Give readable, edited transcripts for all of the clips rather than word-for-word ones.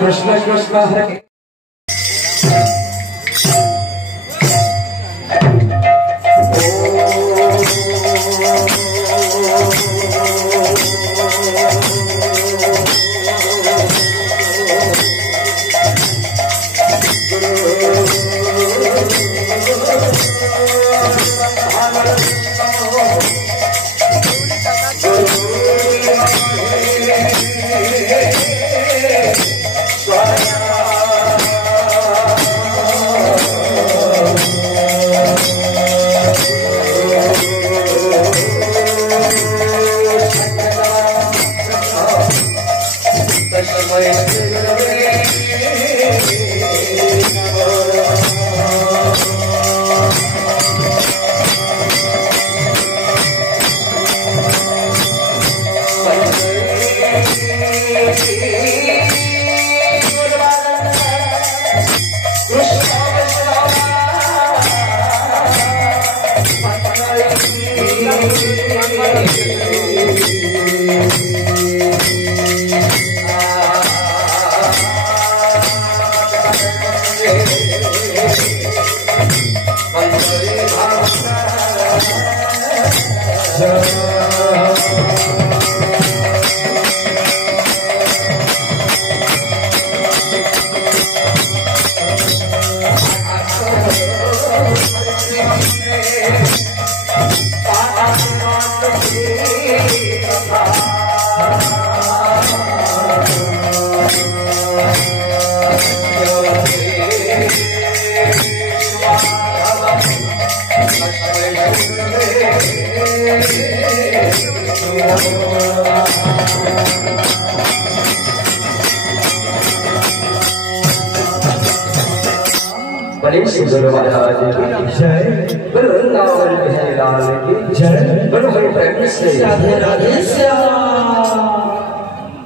कृष्ण कृष्ण हरे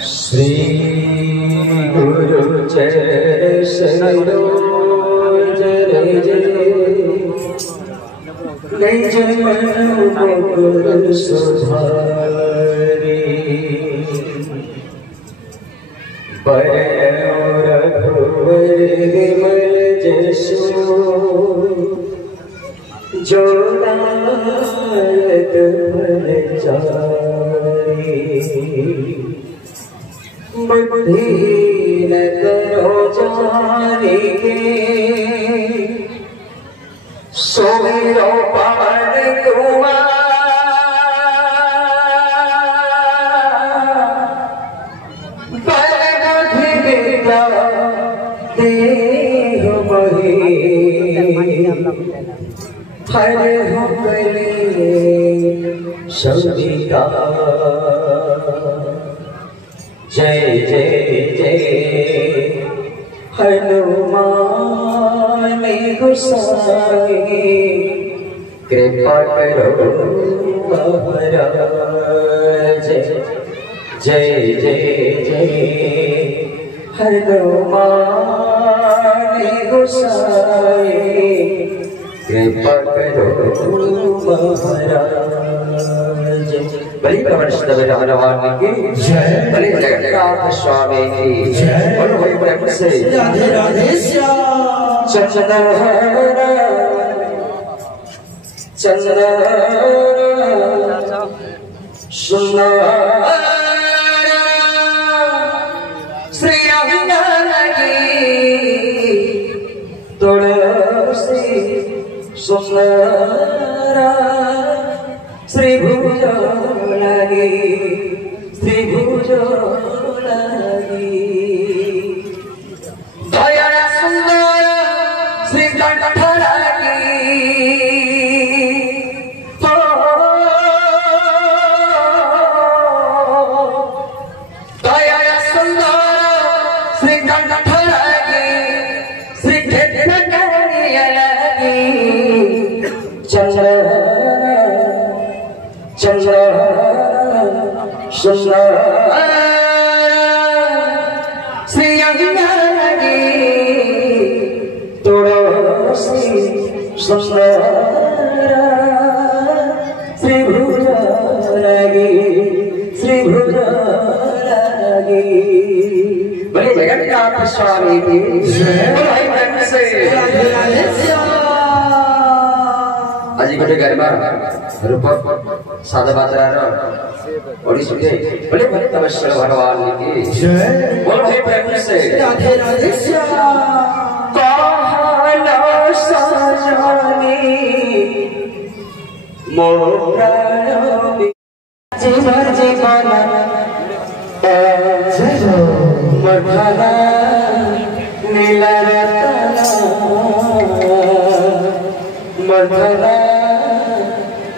श्री गुरु चरण जय जय मुकुर सुधारी रघुवर विमल जसु जो नायक चारी बुद्धिहीन करो जाने के सोमेरो पवन कुमार बल बुद्धि विद्या देह मोहि हर हो गले शब्दिका जय जय जय हनुमान गोसाई कृपा करो महाराज जय जय जय हनुमान गोसाई कृपा करो महाराज बलि प्रवर्षित हनुमान की जय बलि जगन्नाथ स्वामी की जय बोलो भाई प्रेम से राधे राधे श्याम चंद्रहरा सुना श्री अंगनी तुलसी सुंदरा श्री भुजलगी श्री भुजलगी दया सुंदर श्री कंठलगी दया सुंदर श्री कंठलगी श्री लगी चंद्र चंद्र सुंदर श्री अंगनी तुलसी सुंदर श्री भुजलगी श्री भुजलगी गरिमा रूप साधबाजार ओडिसी के बोले भक्तवत्सल भगवान की जय। बोलो भाई प्रेम से राधे राधे श्याम कहलो सजनी मोर जीवन जीवन मधुरा नीला रतन मधुरा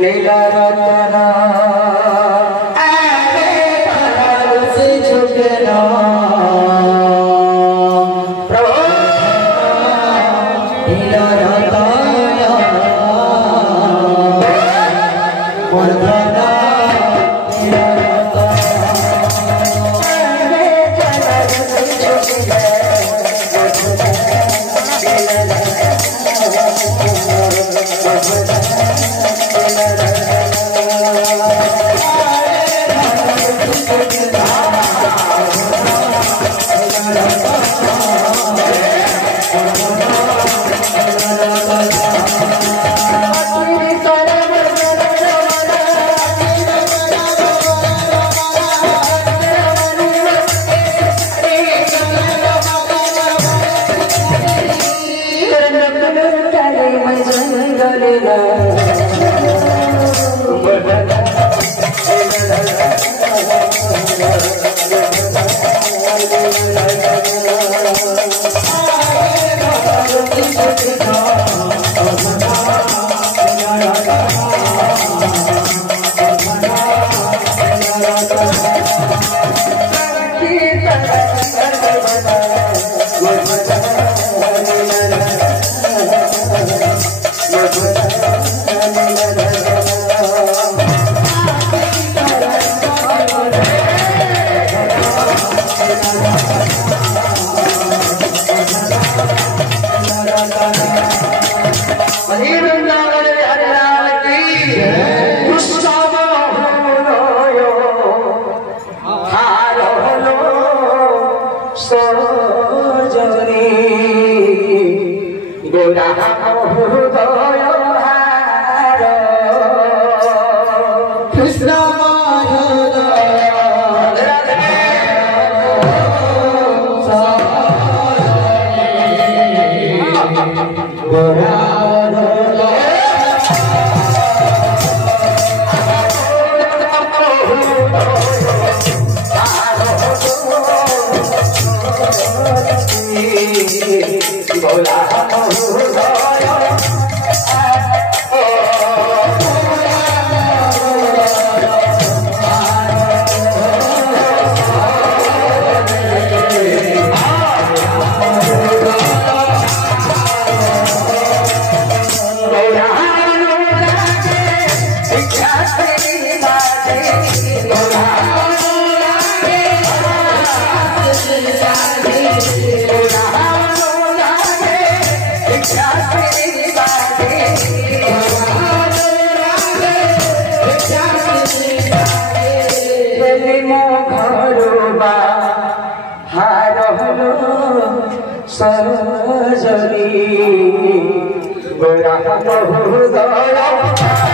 नीला रतन से झुकना प्रभु नीला रतन मधुरा सजनी गोरा बहु दया